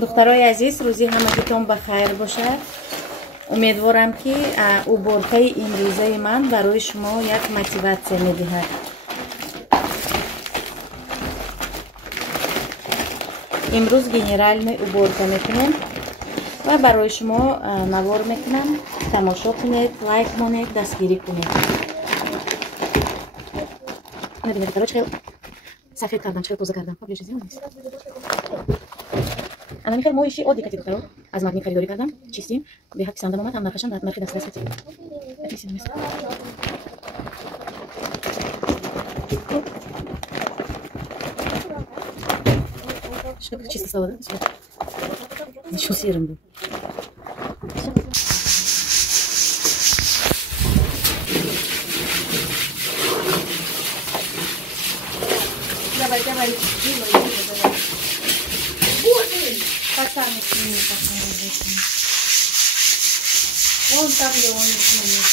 دخترای عزیز، روزی همگیتون بخیر باشه. امیدوارم که اوبورکای امروزه من برای شما یک موتیواسیون میدهد. امروز گنرال می اوبورکا میکنم و برای شما نوار میکنم. تماشا کنید، لایک کنید، دستگیری کنید. ببینید دخترها چقدر سفید کردم، چقدر توزه کردم. خب یه چیزی نیست. انا میخوام مویشی عادی کتی دخترها از مگنیت خریداری کردم. چیستیم به حد پسندم اومد، هم نرخشم در نرخ دسترس هست. افیسیم نیست. شکل چیست ساده. شو سیرم بود. Давай. Пацаны, вон там, где он снимет.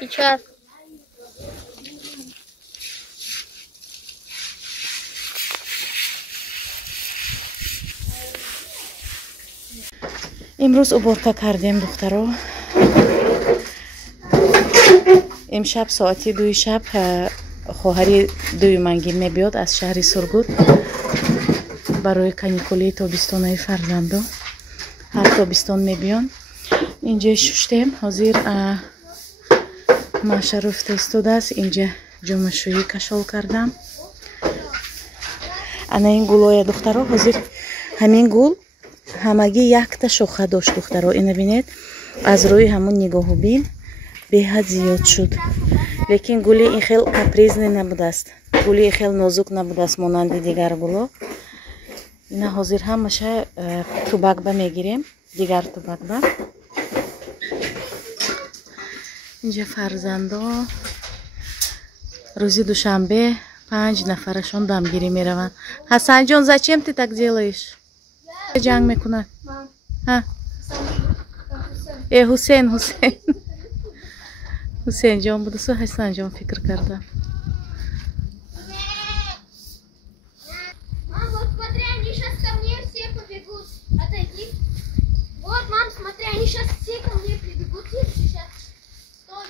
Сейчас. امروز уборка کردیم دخترها. امشب ساعتی 2 شب خواهری دوی منگی میبیاد از شهر سرگود برای کانیکولی تابستانی فرزندان. هر تابستان میبیان. اینجا ششتیم. حاضر مشروف تستوده است. اینجا جمعشویی کشال کردم. انا این گلای دخترها حاضر همین گل همگی یک تا شاخه داشت دخترها. اینو ببینید از روی همون نگاه بین به‌حد زیاد شد. لیکن گلی این خیلی کپریزنی نبوده است. گلی خیلی نازک نبوده است مانند دیگر گلا. اینا حاضر همشه توبک با میگیریم. دیگر توبک با. اینجا فرزندا روزی دوشنبه 5 نفرشون دمگیری میروند. حسن جان зачем ты так делаешь؟ جنگ میکنه. ها. حسین حسین جان بوده سو حسن جان فکر کردم. Мам, вот смотри, они сейчас ко мне все побегут. Отойди. Вот, мам, смотри, они сейчас все ко мне прибегут. Сейчас. Стой.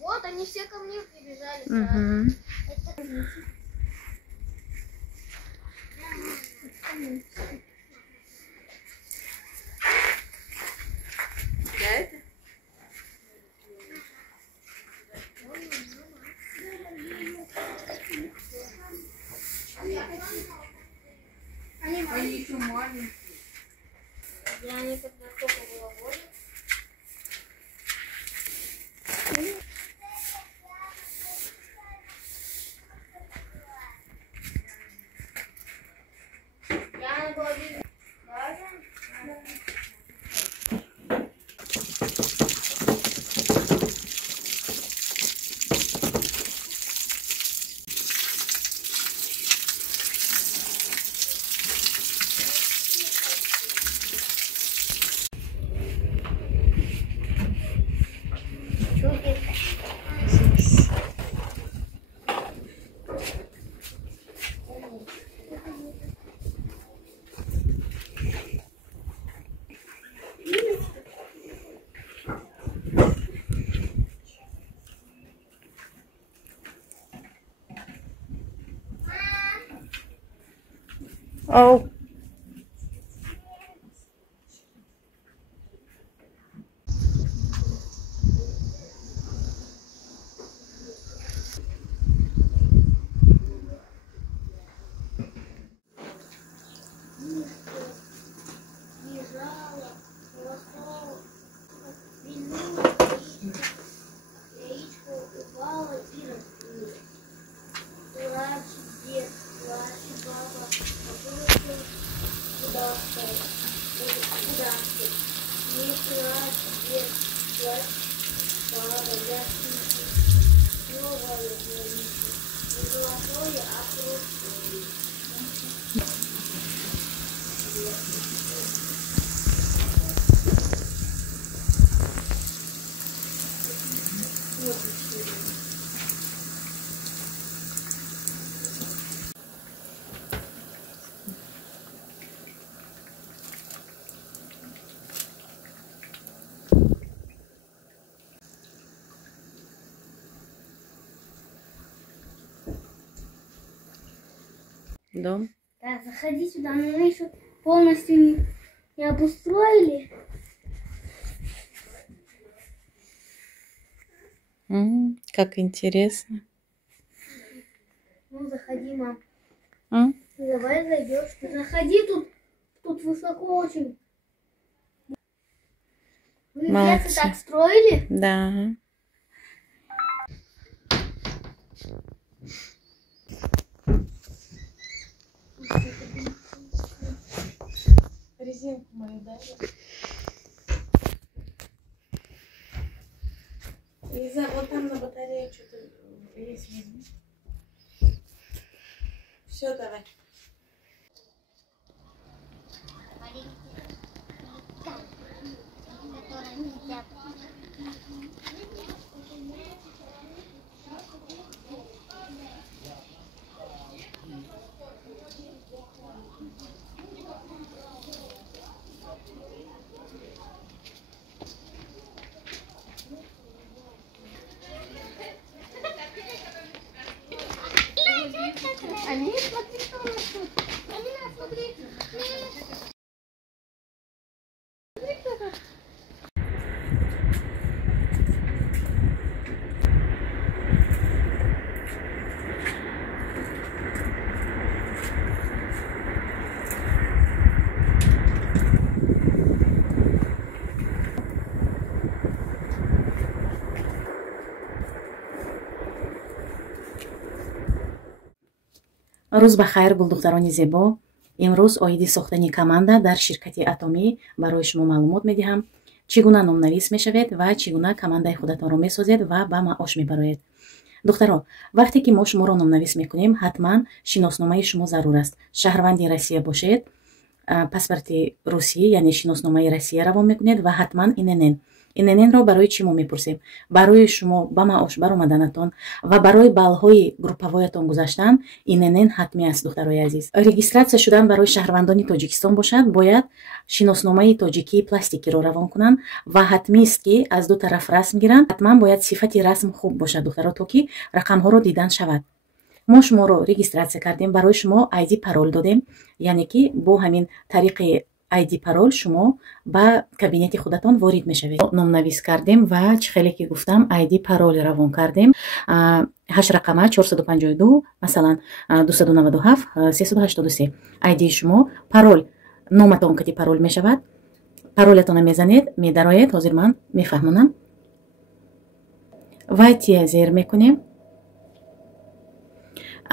Вот, они все ко мне прибежали. Они еще маленькие. Я никогда только головой. Я на голове. Oh. Дом? Да, заходи сюда, но мы еще полностью не обустроили. Как интересно. Ну, заходи, мам. А? Давай зайдешь. Заходи, тут высоко очень. Вы Молодцы. так строили? Да. Резинку мою дай. Лиза, вот там на батарее что-то есть. Все, давай. Они, смотри, что у нас тут. Амина, смотри. рӯз ба хайр гулдухтарони зебо. имрӯз оиди сохтани команда дар ширкати атомӣ барои шумо маълумот медиҳам чӣ гуна номнавис мешавед ва чӣ гуна командаи худатонро месозед ва ба маош мебароед. духтаро, вақте ки мо шуморо номнавис мекунем, ҳатман шиносномаи шумо зарур аст. Шаҳрванди Россия бошед, паспорти русӣ, яъне шиносномаи Россия равон мекунед ва ҳатман ИНН. ИНН-ро барои чӣ мо мепурсем? Барои шумо ба маош баромаданатон ва барои баллҳои группавоятон гузаштан ИНН ҳатмӣ аст, духтарои азиз. Регистратсия шудан барои шаҳрвандони Тоҷикистон бошад, бояд шиносномаи тоҷикии пластикиро равон кунанд ва ҳатмист ки аз ду тараф расм гиранд. Ҳатман бояд сифати расм хуб бошад, духтаро, то ки рақамҳоро дидан шавад. мо шуморо регистратсия кардем, барои шумо ID парол додем, яъне ки бо ҳамин тариқи ID парол шумо ба кабинети худатон ворид мешавед. Номнавис кардем ва чӣ хеле ки гуфтам ID парол равон кардем. 8 рақама 452 масалан 297 383 ID шумо парол номатон кати парол мешавад. Паролатона мезанед, медароед. ҳозир ман мефаҳмонам. вайтия зер мекунем.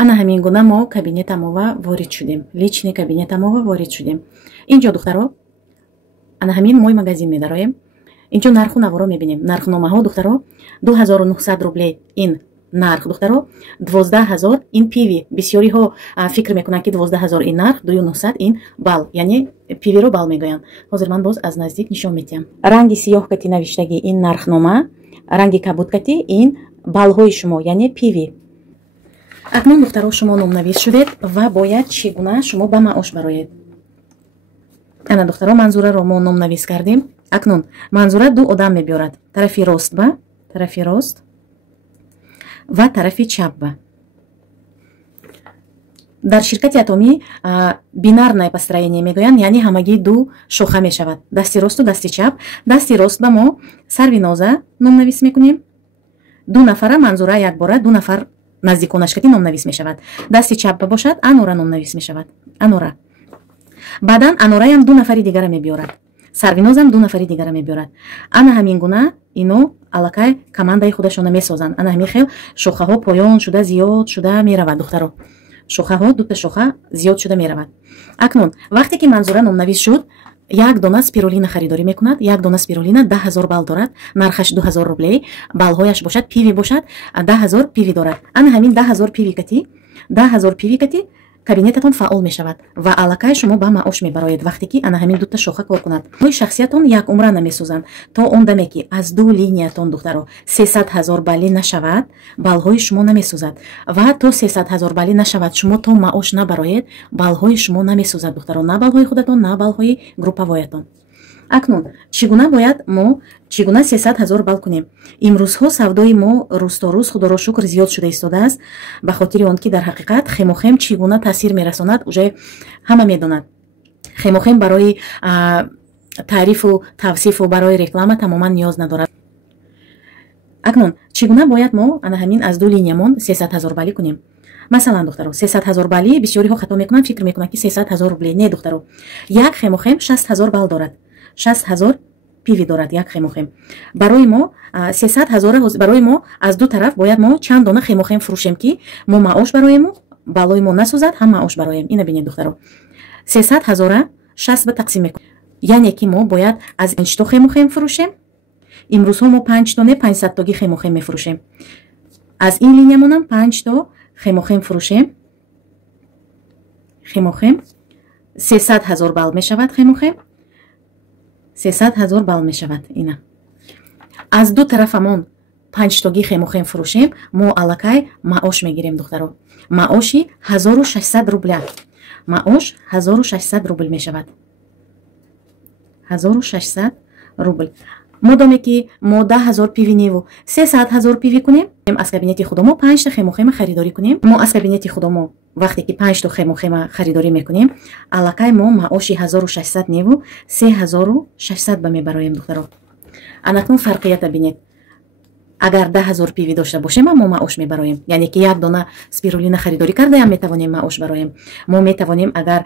ана ҳамин гуна мо кабинетамова ворид шудем. Лични кабинетамова ворид шудем. инҷо духтаро, ана ҳамин мои магазин медароем. инҷо нарху наворо мебинем. Нархномаҳо духтаро 2900 рубле ин нарх, духтаро 12000 ин пиви. Бисёриҳо фикр мекунанд ки 12000 ин нарх, 2900 ин бал, яъне пивиро бал мегӯянд. ҳозир ман боз аз наздик нишон медиҳам. ранги сиёҳ кати навиштаги ин нархнома, ранги кабуд кати ин балҳои шумо, яъне пиви. акнун духтаро шумо номнавис шудед ва бояд чӣ гуна шумо ба маош бароед. ана духтаро, манзураро мо номнавис кардем. акнун манзура ду одам мебиёрад. тарафи рост ба тарафи рост ва тарафи чап ба. дар ширкати атомӣ бинарное построение мегӯянд, яъне ҳамагӣ ду шоха мешавад. дасти росту дасти чап. дасти рост ба мо Сарвиноза номнавис мекунем. ду нафара манзура якбора, ду нафар наздиконаш кати номнавис мешавад. дасти чап ба бошад Анура номнавис мешавад. Анура. баъдан Анураям ду нафари дигара мебиёрад. Сарвинозам ду нафари дигара мебиёрад. ана ҳамин гуна ино аллакай командаи худашона месозанд. ана ҳамин хел шохаҳо поён шуда зиёд шуда меравад, духтаро. шохаҳо дута шоха зиёд шуда меравад. акнун вақте ки манзура номнавис шуд, як дона спирулина харидорӣ мекунад. як дона спирулина 10000 бал дорад. нархаш 2000 рубле. балҳояш бошад пиви бошад 10000 пиви дорад. ана ҳамин 10000 пиви кати 10000 пиви кати кабинетатон фаъол мешавад ва аллакай шумо ба маош мебароед вақте ки ана ҳамин дута шоха кор кунад. мои шахсиятон як умра намесозанд то он даме ки аз ду линиятон духтаро 300,000 балӣ нашавад, балҳои шумо намесозад ва то 300,000 балӣ нашавад, шумо то маош набароед, балҳои шумо намесозад, духтаро, на балҳои худатон, на балҳои группавоятон. акнун чӣ гуна бояд мо чӣ гуна 300 000 балл кунем? имрӯзҳо савдои мо рӯзторӯз худоро шукр зиёд шуда истодааст ба хотири он ки дар ҳақиқат хемохем чӣ гуна таъсир мерасонад уже ҳама медонад. хемохем барои таърифу тавсифу барои реклама тамоман ниёз надорад. акнун чӣ гуна бояд мо ана ҳамин аз ду линиямон 300 000 баллӣ кунем? масалан духтаро 300 000 баллӣ бисёриҳо хато мекунанд, фикр мекунанд ки 300 000 рублӣ. Не духтаро, як хемохем 60 000 балл дорад, 60 000 пиви дорад як хемохем. барои мо 300 000 барои мо аз ду тараф бояд мо чанд дона хемохем фурӯшем ки мо маош бароему, баллои мо насӯзад, ҳам маош бароем. ина бинед духтаро, 300 000 60 ба тақсим мекунем, яъне ки мо бояд аз 5 то хемохем фурӯшем. имрӯзҳо мо 5 то не 500 тоги хемохем мефурӯшем. аз ин линиямонам 5 то хемохем фурӯшем. хемохем 300 000 балл мешавад. хемохем 300 000 балл мешавад. ина аз ду тарафамон 5 тоги хемохем фурӯшем, мо аллакай маош мегирем духтаро. маоши 1600 рубля. маош 1600 рубл мешавад. 1600 рубл. модоме ки мо 10 000 пиви неву 300 000 пиви кунем, аз кабинети худомо 5 та хемохема харидорӣ кунем. мо аз кабинети худомо вақте ки 5 та хемохема харидорӣ мекунем, аллакай мо маоши 1600 неву 3600 ба мебароем духтаро. анакун фарқията бинед. агар 10 000 пиви дошта бошем, мо маош мебароем, яъне ки як дона спирулина харидорӣ кардаам метавонем маош бароем. мо метавонем агар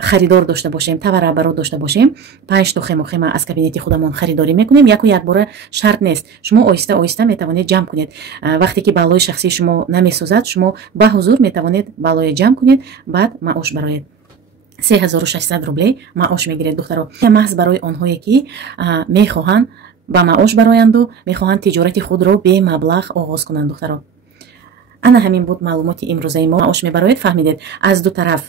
харидор дошта бошем, товарооборот дошта бошем, 5 то хемохема аз кабинети худамон харидорӣ мекунем. яку якбора шарт нест, шумо оҳиста оҳиста метавонед ҷамъ кунед. вақте ки баллои шахсии шумо намесӯзад, шумо ба ҳузур метавонед баллое ҷамъ кунед, баъд маош бароед. 3600 рубле маош мегиред духтаро. маҳз барои онҳое ки мехоҳанд ба маош бароянду мехоҳанд тиҷорати худро бе маблағ оғоз кунанд духтаро. ана ҳамин буд маълумоти имрӯзаи мо. маош мебароед, фаҳмидед, аз ду тараф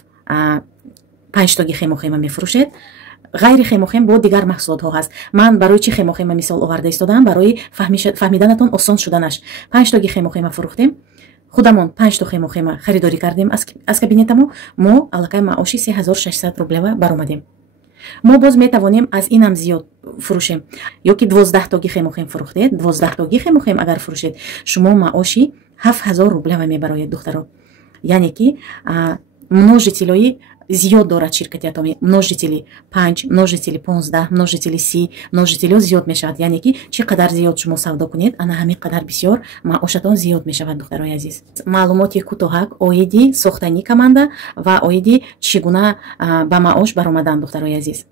5 тоги хемохема мефурӯшед. ғайри хемохем бо дигар маҳсулотҳо ҳаст. ман барои чӣ хемохема мисол оварда истодаам, барои фаҳмиданатон осон шуданаш. 5 тоги хемохема фурӯхтем, худамон 5 то хемохема харидорӣ кардем аз кабинетамо, мо аллакай маоши 3600 рублева баромадем. мо боз метавонем аз инам зиёд фурӯшем, ё ки 12 тоги хемохем фурӯхтед. 12 тоги хемохем агар фурӯшед, шумо маоши 7000 рублева мебароед духтаро. яъне ки множителои зиёд дорад ширкати Атоми. множители 5, множители 15, множители 30, множителиҳо зиёд мешавад. яъне ки чӣ қадар зиёд шумо савдо кунед, ана ҳамин қадар бисёр маошатон зиёд мешавад духтарои азиз. маълумоти кӯтоҳак оиди сохтани команда ва оиди чӣ гуна ба маош баромадан духтарои азиз.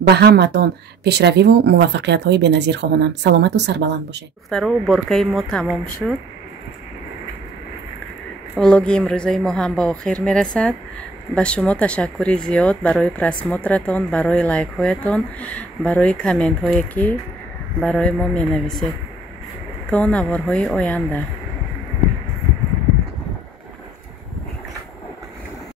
ба ҳаматон пешравиву муваффақиятҳои беназир хоҳонам. саломату сарбаланд бошед. духтаро, боркаи мо тамом шуд. влоги имрӯзаи мо ҳам ба охир мерасад. ба шумо ташаккури зиёд барои просмотратон, барои лайкҳоятон, барои комментҳое ки барои мо менависед. то наворҳои оянда.